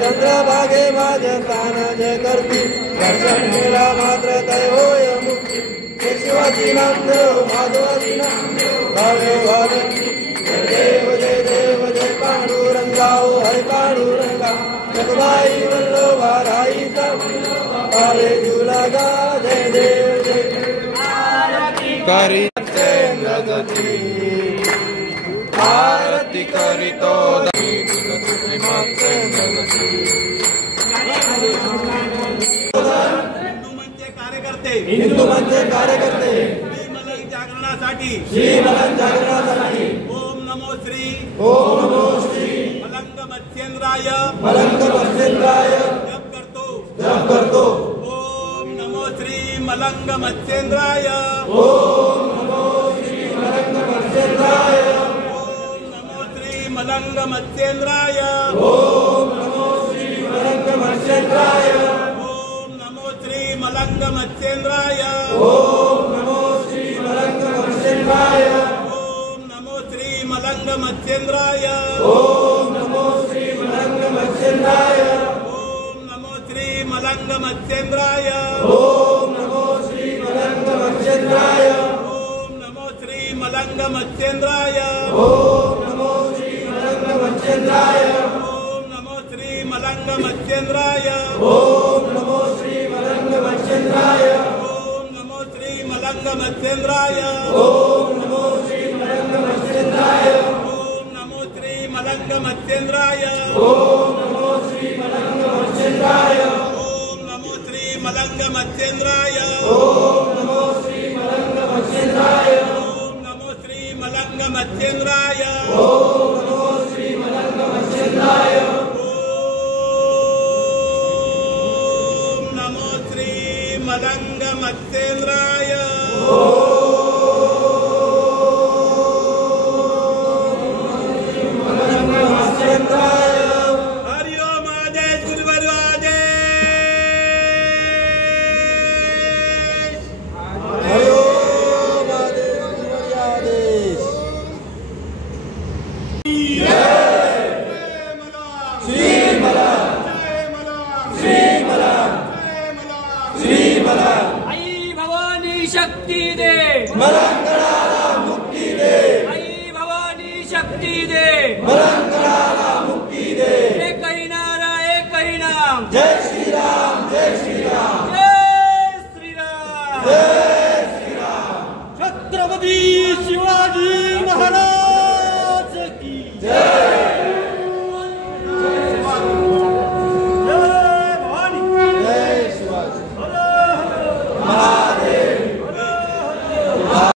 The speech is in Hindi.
चंद्रभागे माझ्या प्राणाचे करती दर्शन केला मात्र तय होय मुक्ती केशवाची नामदेव माधवाची नामदेव भावे भावंती जय देव जय पांडुरंगा ओ हरे पांडुरंगा जगबाई वल्लभा राईचा भावे तुला गा जय देव जय करीते नगती आरती करीतो हिंदू मंच कार्यकर्ते श्रीमलन जागरणासाठी ओम नमो श्री मलंग मत्स्येंद्राय जप करतो ओम नमो श्री मलंग मत्स्येंद्राय ओम नमो श्री मलंग मत्स्येंद्राय ओम नमो श्री मलंग मत्स्येंद्राय ओम नमो श्री मलंग मत्स्येंद्राय मलंग मत्स्येंद्राय ओम नमो श्री मलंग मत्स्येंद्राय ओम नमो श्री मलंग मत्स्येंद्राय ओम नमो श्री मलंग मत्स्येंद्राय ओम नमो श्री मलंग मत्स्येंद्राय ओम नमो श्री मलंग मत्स्येंद्राय ओम नमो श्री मलंग मत्स्येंद्राय ओम नमो श्री मलंग मत्स्येंद्राय ओम नमो श्री मलंग मत्स्येंद्राय ओम नमो श्री मलंग मत्स्येंद्राय ओम नमो श्री मलंग मत्स्येंद्राय ओम नमो श्री मलंग मत्स्येंद्राय ओम नमो श्री मलंग मत्स्येंद्राय ओम नमो श्री मलंग मत्स्येंद्राय ओम नमो श्री मलंग मत्स्येंद्राय ओम नमो श्री मलंग मत्स्येंद्राय ओम नमो श्री मलंग मत्स्येंद्राय ओम नमो श्री मलंग मत्स्येंद्राय मलंग मत्स्येंद्राय हरि ओम आदेश गुरुवर आदेश हरि ओम आदेश गुरुवर आदेश आई भवानी शक्ति दे मलंग